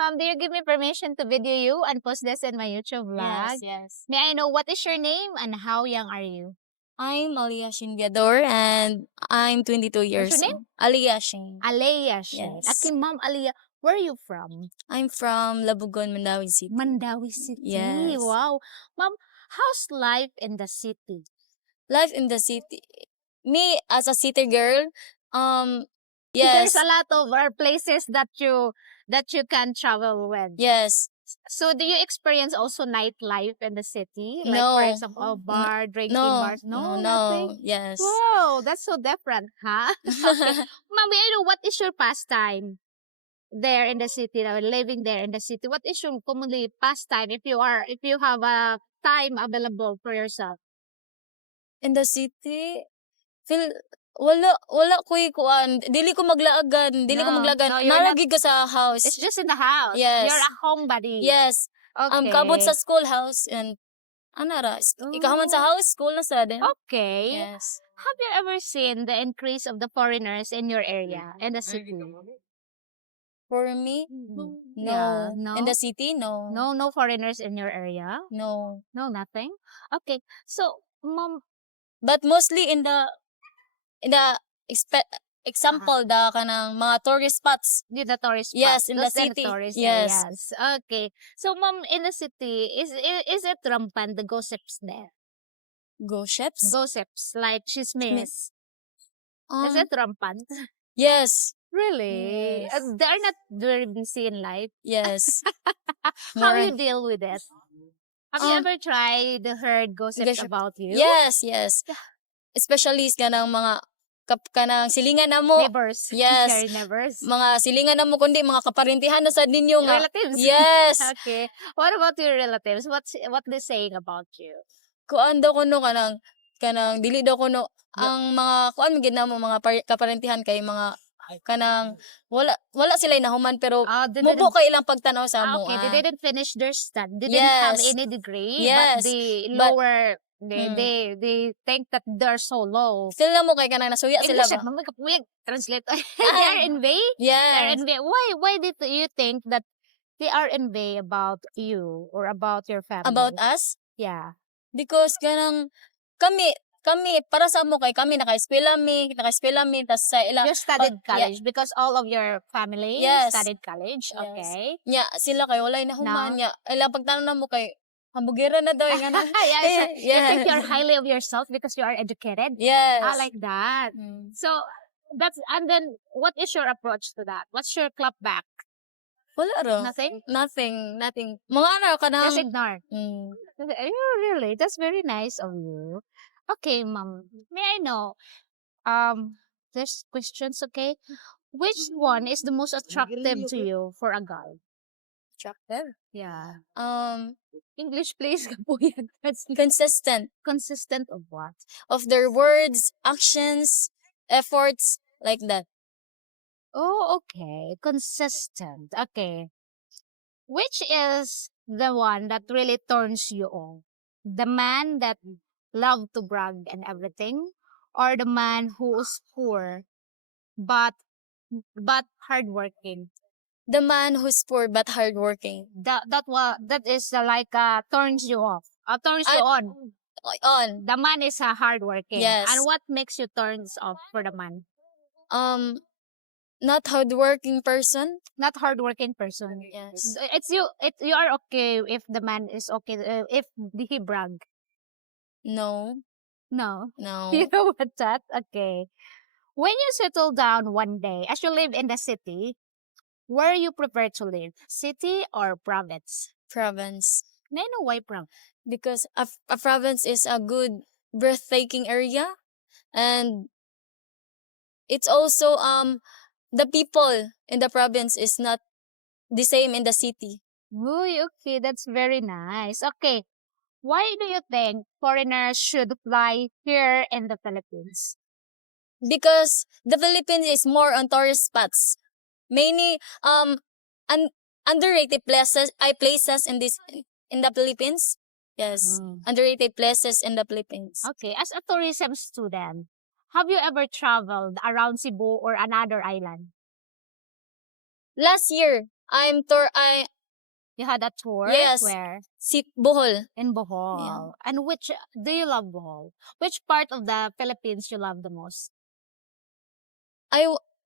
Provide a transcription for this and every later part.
ma'am, do you give me permission to video you and post this in my YouTube vlog? Yes. May I know what is your name and how young are you? I'm Aliyah Shingador and I'm 22 What's years your name? old. Aliyah Shin. Alea Shin. Yes. Okay, ma'am Alea, where are you from? I'm from Labugon, Mandawi City. Mandawi City. Yes. Wow. Ma'am, how's life in the city? Life in the city. Me as a city girl, There's yes, a lot of places that you can travel with. yes. So do you experience also nightlife in the city? Like for No. example, bar, drinking No, bars? no, No, no. nothing. Yes. Wow, that's so different, huh? Okay. Ma'am, may I know what is your pastime there in the city, living there in the city? What is your commonly pastime if you have a time available for yourself? In the city, feel wala ko'y kuan, dili ko maglaagan, No, you're not. Naragi ko sa house. It's just in the house. Yes. You're a homebody. Yes. Okay. Kabot sa schoolhouse and anara, ikahuman sa house, school na sa din. Okay. Yes. Have you ever seen the increase of the foreigners in your area, in the city? For me, No. no. Yeah, no? In the city, no. No foreigners in your area? No. No, nothing? Okay. So, ma'am, But mostly in the example the kanang mga tourist spots. the tourist Yes, spots, in the those are city. tourist Yes. areas. Okay. So, ma'am, in the city, is it rampant, the gossips there? Gossips? Gossips, like chismes. Is Um, it rampant? yes. Really? Yes. They're not very busy in life. Yes. How More- you deal with it? Have you Um, ever tried to heard gossips gossip- about you? Yes, yes. Especially kanang mga kanang silingan na mo. Neighbors. Yes. Your neighbors. Mga silingan na mo kundi mga kaparintihan na sa ninyo nga. Relatives. Yes. Okay. What about your relatives? What they saying about you? Kuan daw kuno kanang dili daw kuno ang mga kuan gid mo mga kaparintihan kay mga kanang wala sila nahuman pero They mubo didn't, kay ilang pagtanaw sa mo. okay, they didn't finish their study. They Yes. didn't have any degree, Yes. but the But- lower, Hmm. they think that they're so low. Still na mo kay kanang nasuya sila English, ba? wait, translate. They're envy? They're Yes. envy. Why did you think that they are envy about you or about your family? About us? Yeah. Because kanang kami para sa mo kay kami naka-eskwela mi tas sa ila You studied yeah. college because all of your family Yes. studied college. Yes. Okay. nya sila kay walay nahuman nya ilang pagtanong na mo kay hambugira na daw nga na. Yeah, you think Yes. you're highly of yourself because you are educated. Yes. I like that. Mm. So and then what is your approach to that? What's your clap back? Wala ro. Nothing? Nothing. Mga ano kanang Just ignore. mm, Really? That's very nice of you. Okay, ma'am. May I know? There's questions, okay? Which one is the most attractive to you for a girl? attractive. Yeah. English, please. That's Consistent consistent of what? of their words, actions, efforts like that. Oh, okay. Consistent. Okay. Which is the one that really turns you on? The man that love to brag and everything, or the man who is poor but hardworking? The man who's poor but hardworking. That is like turns you off. Turns you on. On. The man is hardworking. Yes. And what makes you turns off for the man? Not hardworking person. Not hardworking person. Yes. You are okay if the man is okay if he brag. No. No. No. You know what that? Okay. When you settle down one day, as you live in the city, where you prefer to live? City or province? Province. May I know why province? Because a province is a good breathtaking area and it's also the people in the province is not the same in the city. Uy, okay, that's very nice. Okay. Why do you think foreigners should fly here in the Philippines? Because the Philippines is more on tourist spots. Many underrated places in the Philippines. Yes. Mm. Underrated places in the Philippines. Okay, as a tourism student, have you ever traveled around Cebu or another island? Last year, I You had a tour yes, where? Bohol. In Yeah. Bohol. And which do you love Bohol? Which part of the Philippines you love the most?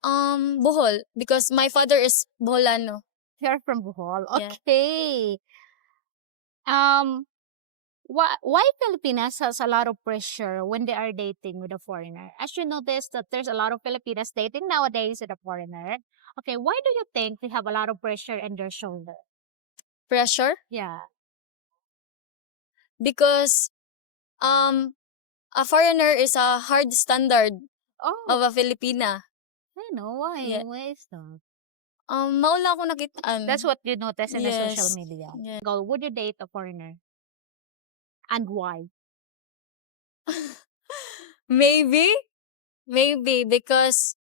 Bohol because my father is Boholano. You're from Bohol. Yeah. Okay. Um, why Filipinas has a lot of pressure when they are dating with a foreigner? As you notice that there's a lot of Filipinas dating nowadays with a foreigner. Okay, why do you think they have a lot of pressure in their shoulder? Pressure Yeah. because a foreigner is a hard standard Oh, of a Filipina. I know why. Yeah. Why is that? Maula ako nakitaan. That's what you notice in the social Yes. media. Yeah. Go, would you date a foreigner? And why? Maybe because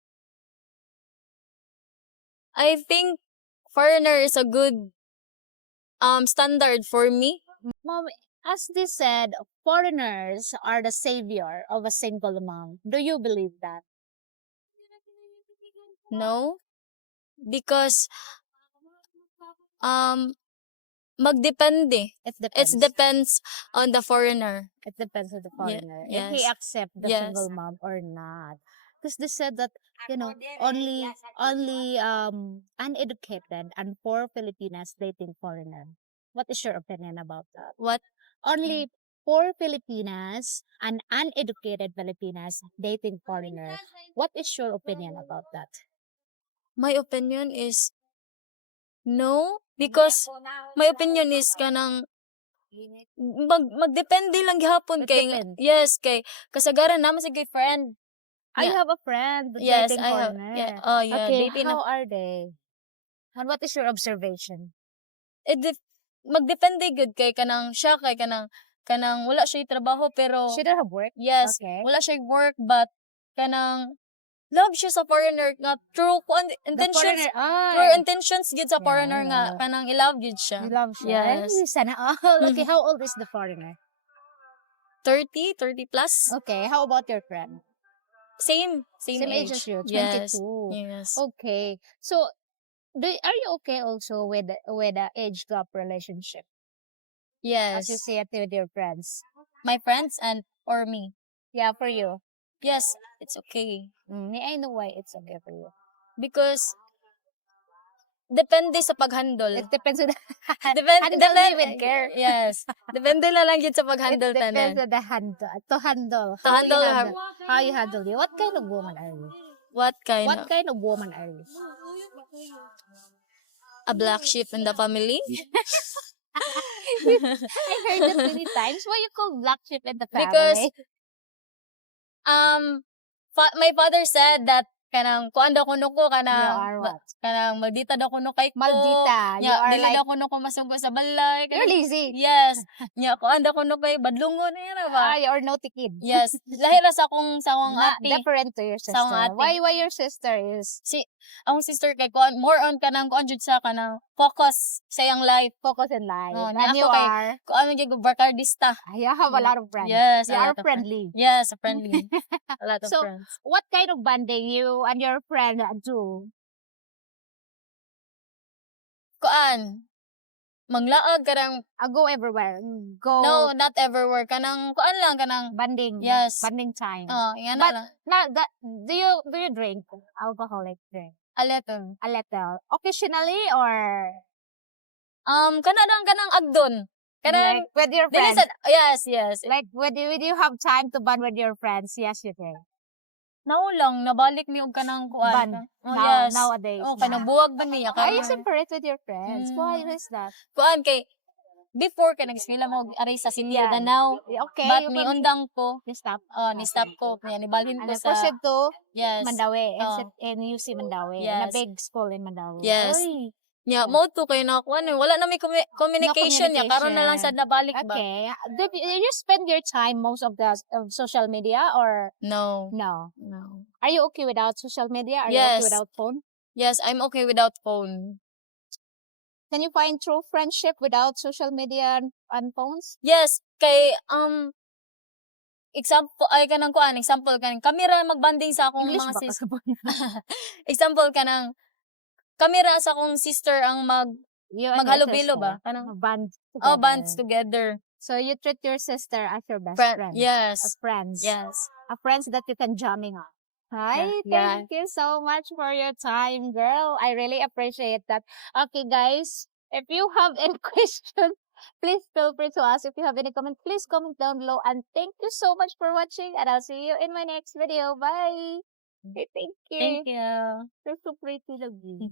I think foreigner is a good standard for me. Mom, as they said, foreigners are the savior of a single mom. Do you believe that? No, because um magdepende. It It depends. depends on the foreigner. It depends on the Yeah, foreigner if he yes. accept the Yes. single mom or not. Because they said that only uneducated and poor Filipinas dating foreigner. What is your opinion about that? What? Only poor Filipinas and uneducated Filipinas dating foreigner. What is your opinion about that? My opinion is no because my opinion is kanang magdepende lang gihapon It kay depends. yes kay kasagaran naman sa gay friend. I Yeah. have a friend Yes, dating I have. foreigner. Yeah. Oh, yeah. Okay, Dating how are they? And what is your observation? magdepende gud kay kanang siya kay kanang wala siya trabaho pero She don't have work? yes, Okay. wala siya work but kanang love siya sa foreigner nga true The intentions foreigner, ay, true intentions gid sa Yeah, foreigner nga yeah. kanang i-love gid siya. you love siya. Yes. Ay, sana all. Okay, how old is the foreigner? 30 plus. Okay, how about your friend? Same Same age as you, Yes. 22. Yes. Okay, so are you okay also with a age gap relationship as you Yes. say it with your friends? My friends and or me. Yeah, for you. Yes, it's okay I know why it's okay for you. because depende sa paghandle. It depends on the Depende handle me with care. Yes. Depende na lang yun sa It paghandle depends tanan. on the handle. To handle. To handle her- How you handle you. What kind of woman are you? What kind What of kind of woman are you? a black sheep in the family? I heard that many times. Why you call black sheep in the family? Because my father said that kanang kuan daw kuno ko you kanang are what? kanang maldita daw kuno kay ko. Maldita. You Nya are dili like, daw kuno ko masunggo sa balay. you're kanang- lazy. Yes. Nya kuan daw kuno kay badlungon na ba? You're naughty kid. Yes. Lahir ra sa akong sawang Not ate. different to your Sa mga sister. ate. Why your sister is Ang sister kay kuan more on kanang kuan jud sa kanang focus sa iyang life. focus in life. Oh, And ako you kay- are, Kuan gyud barkardista. you have a lot of friends. Yes, You a are lot of friendly. Yes, friendly. A lot of So, friends. What kind of bonding you and your friend do? Kuan manglaag kanang Go everywhere. Go no, not everywhere kanang kuan lang kanang bonding. Yes. Bonding time. yan But- na lang. Do you drink alcoholic drink? A little. A little. Occasionally or Kana lang kanang agdon. Kanang like with your dili friends? sa yes. Like when you have time to bond with your friends? Yes, you can. Now lang nabalik mi og kanang kuan. Bond. Oh, Now, yes. nowadays. Oh, kanang buwag ba niya Are you kanang separate with your friends? Why Mm. is that? kuan kay before kay nag-eskwela mo og aray sa City Yeah. Danau. Okay, But you ni can undang ko, you stop. ni-stop ko kaya nibalhin And ko then sa proceed to yes. Mandawi Oh. in UC Mandawi. In a Yes. big school in Mandawi. Yes. Oy. Nya mo to kay na kuan wala na may communication nya karon na lang sad nabalik ba. Okay. Do you spend your time most of social media or No. no? No. Are you okay without social media? Are you Yes. okay without phone? Yes, I'm okay without phone. Can you find true friendship without social media and phones? Yes, kay example example kanang kamera magbanding sa akong English mga ba sis. ka? Example kanang kami ra sa akong sister ang You and your maghalubilo sister, ba? Kanang band bands together. together. So you treat your sister as your best friend. Yes. Friends. Yes. Friends that you can jamming on. Hi, Yeah. thank you so much for your time, girl. I really appreciate that. Okay, guys, if you have any questions, please feel free to ask. If you have any comment, please comment down below. And thank you so much for watching. And I'll see you in my next video. Bye. Okay, thank you. Thank you. You're so pretty, love you.